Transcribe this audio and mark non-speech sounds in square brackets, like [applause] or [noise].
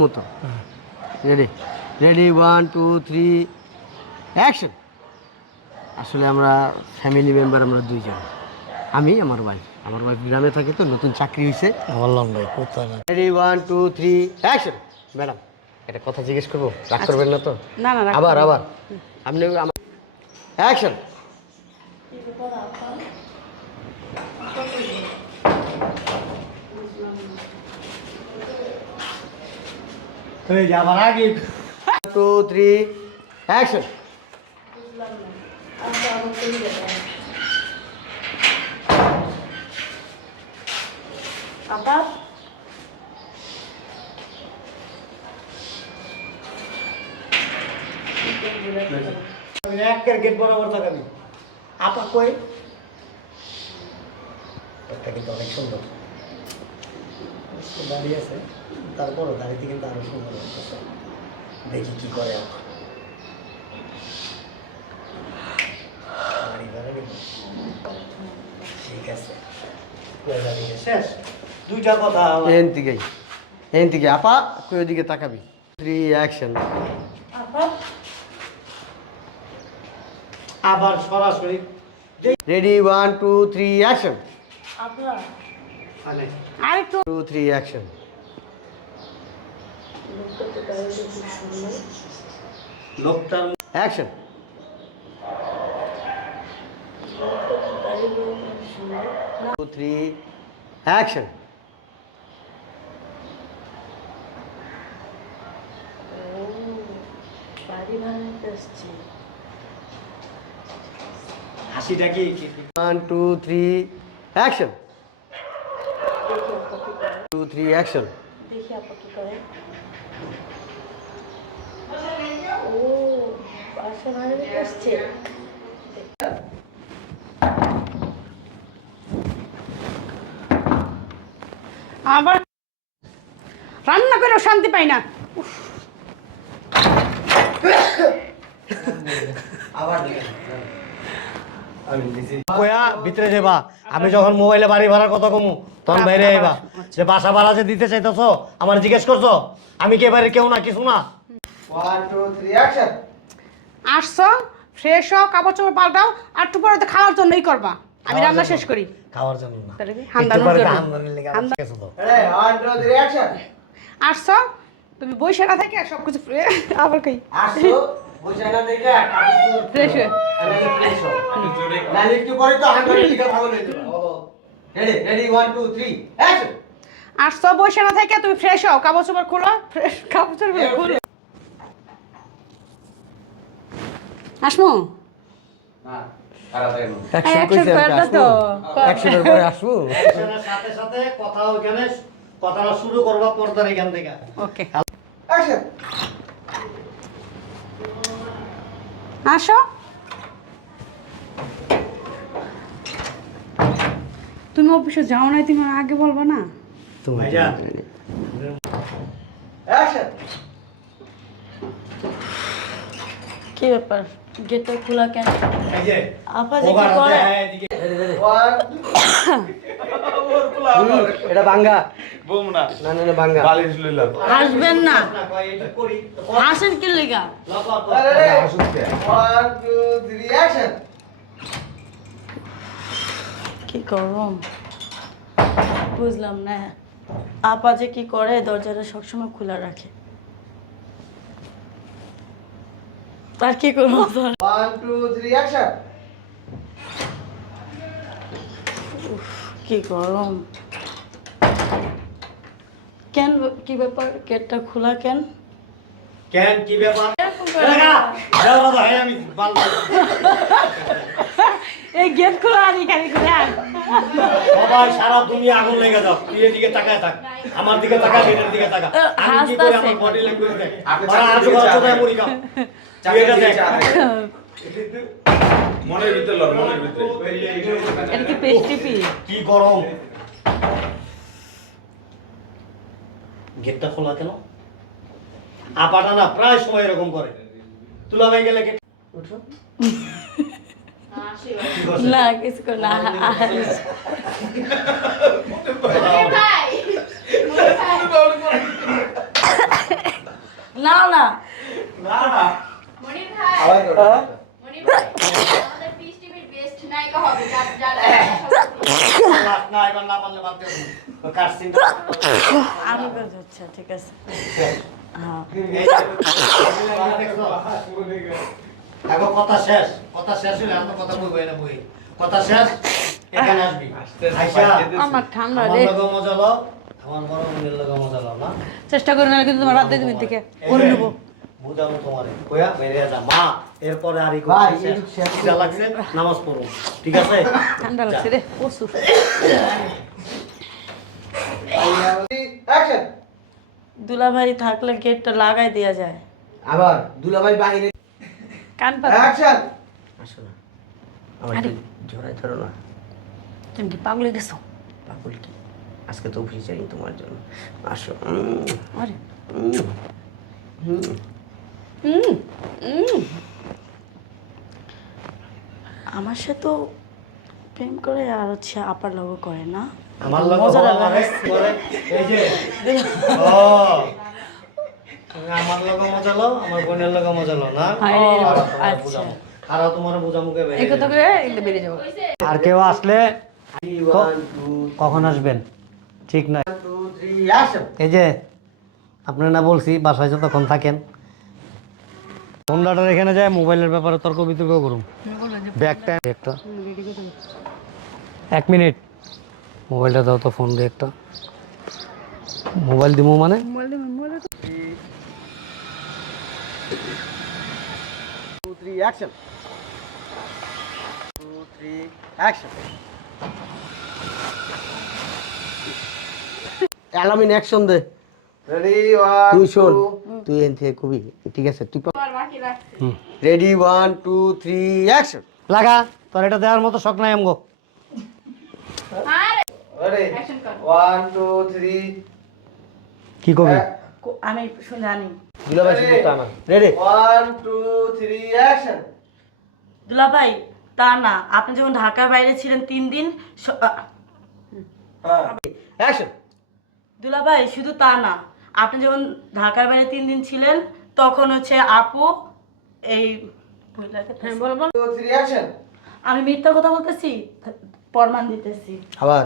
মতো। Ready ready one two three action আসলে আমরা ফ্যামিলি মেম্বার আমরা দুইজন। আমি আমার ওয়াইফ আমার ওয়াইফ গ্রামে থাকে তো নতুন চাকরি হয়েছে বললাম ভাই কোথায় ready one two three action madam একটা কথা জিজ্ঞেস করব? রাগ করবেন না তো? না না আবার আবার। আপনি আমার অ্যাকশন তুই যাবার আগে। টু থ্রি অ্যাকশন আপা আমি একের গেট বরাবর থাকাবি আপা কই? কিন্তু অনেক সুন্দর। দাঁড়িয়ে আছে তারপরও দাঁড়িয়ে কিন্তু আরও সুন্দর লাগতেছে। দেখি কি করে। ঠিক আছে। শেষ। দুইটা কথা। এন থেকে এন থেকে আপা কই ওদিকে তাকাবি? থ্রি অ্যাকশন আবার সরাসরি। Ready one two three action আপা। মানে আরেকটু। টু থ্রি অ্যাকশন লোকটার অ্যাকশন টু থ্রি অ্যাকশন বাড়ি ভাড়াতে আসছি হাসিটা কি- ওয়ান টু থ্রি অ্যাকশন দেখি আপা কি করে টু থ্রি অ্যাকশন দেখি আপা কি করে। ও বাসা ভাড়াতে আসছে আবার রান্না করেও শান্তি পাই না। কয়া ভিতরে যাবা আমি যখন মোবাইলে বাড়ি ভাড়ার কথা কমু তখন বাইরে আইবা। যে বাসা ভাড়া যে দিতে চাইতেছো আমার জিজ্ঞেস করছ আমি কি এবারে কেউ না কিছু না? আসছো ফ্রেশ হও কাপড় চোপড় পাল্টাও আর একটু পরে তো খাওয়ার জন্যই করবা। আমি রান্না শেষ করি। খাওয়ার জন্য না। আসছো তুমি না থেকে সব কিছু আবার কই? আসো বুঝাই না দেখে ফ্রেশ ফ্রেশ নালে একটু পরে তো হান্ড্রেড লিটার ভালো হয়ে যাবে। Ready ready one two three action আসছো বসে না থেকে তুমি ফ্রেশ হও। কাপড় চোপড় খোলো। ফ্রেশ কাপড় চোপড় খোলো। আসমু? অ্যাকশন action কইছে করবে তো। অ্যাকশনের পরে আসব অ্যাকশনের সাথে সাথে কথা কথাটা শুরু করবা পর্দার এখান থেকে। ওকে অ্যাকশন আসো। তুমি অফিসে যাও নাই তুমি আগে বলবা না। কি ব্যাপার? গেটটা খোলা কেন? আপা যে কি করে? এটা বাঙ্গা। বুম না না না বাঙ্গা। বালিশ লইলাম। আসবেন না। কি লেগা? কি? গরম। বুঝলাম না। আপা যে কি করে দরজাটা সবসময় খোলা রাখে। আর কি করব? ধর ওয়ান টু থ্রি অ্যাকশন কি গরম। কেন কি ব্যাপার? গেটটা খোলা কেন? কেন কি ব্যাপার? এলাকা, যাও বাবা, হ্যাঁ, আমি বাল- [laughs] এই গেট খোলা আর এখানে আয়। সবাই সারা দুনিয়া আগুন লেগে যাও। তুই এদিকে তাকায় থাক। আমার দিকে তাকা এটার দিকে তাকা। আমি কি করি আমার বডি ল্যাঙ্গুয়েজ দেখ? ওরা আজু বাজু দেয় মুড়ি খাও। তুই এটা দেখ। মনের ভিতরে লড় মনের ভিতরে। এটা কি পেস্টি পি কি গরম। গেটটা খোলা কেন? আপাটা না প্রায় সময় এরকম করে। তুলা ভাই গেলে উঠো। না কিছু করে না না না। না না। আমি ঠিক আছে কথা শেষ কথা শেষ হলে কথা বলব না বই। কথা শেষ এখানে আসবি। আইসা আমার ঠান্ডা রে। মজা লও আমার বড় মজা লও না? চেষ্টা করে না কিন্তু তোমার রাত দিন থেকে করে নেব। বুঝাবো তোমারে কইয়া বেরিয়ে যা মা। এরপরে আর খিদা লাগছে? নামাজ পড়ো। ঠিক আছে? ঠান্ডা লাগছে রে প্রচুর অ্যাকশন দুলাভাই থাকলে গেটটা লাগাই দেওয়া যায়। আবার দুলাভাই বাহিরে কান পা অ্যাকশন আসো না। আমার জড়াই ধরো না। তুমি কি পাগলে গেছো? পাগল কি? আজকে তো অফিস যাই তোমার জন্য। আসো। আরে। হুম। হুম হুম। আমার সাথেও প্রেম করে আর হচ্ছে আপার লগও করে না। আমার লগে মজা লাগে। মানে এই যে? [laughs] ও। আমার লগে মজা লও আমার বোনের লগে মজা লও না? আর তোমার। বুঝামো বুঝামুকে এই করে এগুলো বেরিয়ে যাব। আর কেউ আসলে কখন আসবেন? ঠিক action! এই যে আপনার না বলছি বাসায় যতক্ষণ থাকেন হোন্ডাটার এখানে যায়? মোবাইলের ব্যাপারে তর্ক বিতর্ক করুন। ব্যাগটা একটা। এক মিনিট মোবাইলটা দাও তো ফোন দিয়ে একটা। মোবাইল দিব মানে! অ্যালামিন অ্যাকশন দে। রেডি ওয়ান তুই শোন তুই এন থেকে কবি। ঠিক আছে তুই ready one two three action লাগা তোর এটা দেওয়ার মতো শখ নাই আমগো। ওয়ান টু থ্রি কি কবি? আমি শুনে জানি। দুলাভাই শুধু টানা। Ready one two three action দুলাভাই তা না আপনি যখন ঢাকার বাইরে ছিলেন তিন দিন অ্যাকশন দুলাভাই শুধু তা না আপনি যখন ঢাকার বাইরে তিন দিন ছিলেন তখন হচ্ছে আপু এই হ্যাঁ আমি মিথ্যা কথা বলতেছি প্রমাণ দিতেছি। আবার?